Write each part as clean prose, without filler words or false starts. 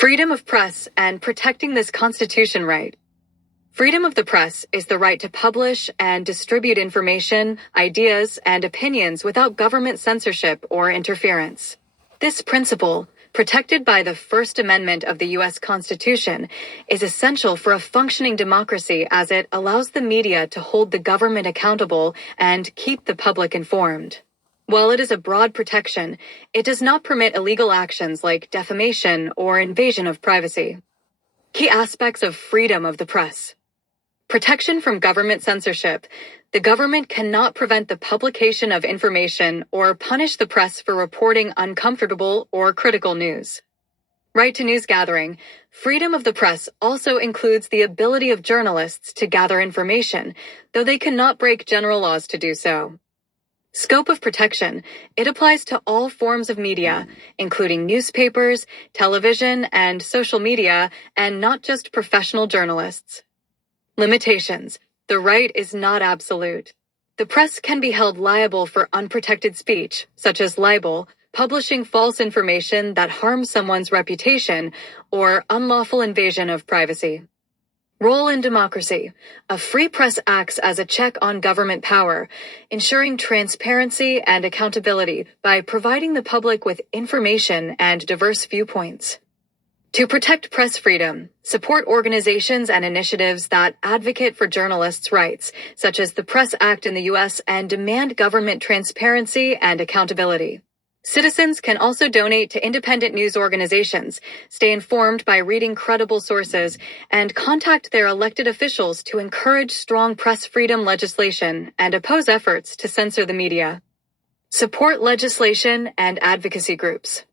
Freedom of press and protecting this constitution right. Freedom of the press is the right to publish and distribute information, ideas, and opinions without government censorship or interference. This principle, protected by the First Amendment of the U.S. Constitution, is essential for a functioning democracy as it allows the media to hold the government accountable and keep the public informed. While it is a broad protection, it does not permit illegal actions like defamation or invasion of privacy. Key aspects of freedom of the press. Protection from government censorship. The government cannot prevent the publication of information or punish the press for reporting uncomfortable or critical news. Right to news gathering. Freedom of the press also includes the ability of journalists to gather information, though they cannot break general laws to do so. Scope of protection. It applies to all forms of media, including newspapers, television, and social media, and not just professional journalists. Limitations. The right is not absolute. The press can be held liable for unprotected speech, such as libel, publishing false information that harms someone's reputation, or unlawful invasion of privacy. Role in democracy. A free press acts as a check on government power, ensuring transparency and accountability by providing the public with information and diverse viewpoints. To protect press freedom, support organizations and initiatives that advocate for journalists' rights, such as the Press Act in the U.S., and demand government transparency and accountability. Citizens can also donate to independent news organizations, stay informed by reading credible sources, and contact their elected officials to encourage strong press freedom legislation and oppose efforts to censor the media. Support legislation and advocacy groups.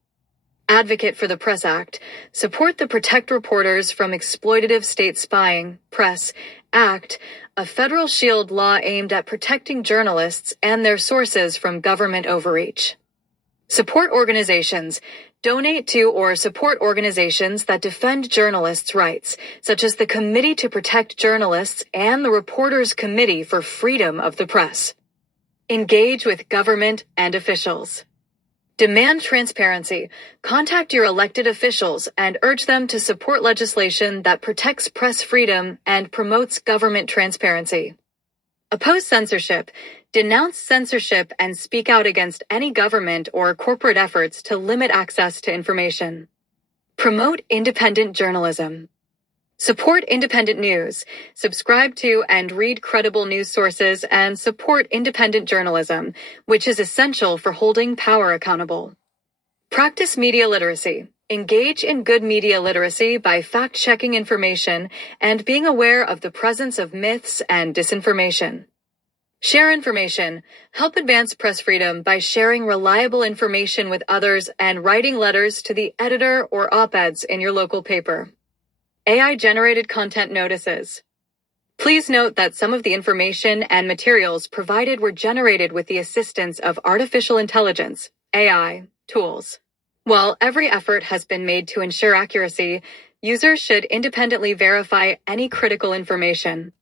Advocate for the Press Act. Support the Protect Reporters from Exploitative State Spying, Press Act, a federal shield law aimed at protecting journalists and their sources from government overreach. Support organizations. Donate to or support organizations that defend journalists' rights, such as the Committee to Protect Journalists and the Reporters Committee for Freedom of the Press. Engage with government and officials. Demand transparency. Contact your elected officials and urge them to support legislation that protects press freedom and promotes government transparency. Oppose censorship. Denounce censorship and speak out against any government or corporate efforts to limit access to information. Promote independent journalism. Support independent news. Subscribe to and read credible news sources and support independent journalism, which is essential for holding power accountable. Practice media literacy. Engage in good media literacy by fact-checking information and being aware of the presence of myths and disinformation. Share information. Help advance press freedom by sharing reliable information with others and writing letters to the editor or op-eds in your local paper. AI-generated content notices. Please note that some of the information and materials provided were generated with the assistance of artificial intelligence, AI, tools. While every effort has been made to ensure accuracy, users should independently verify any critical information.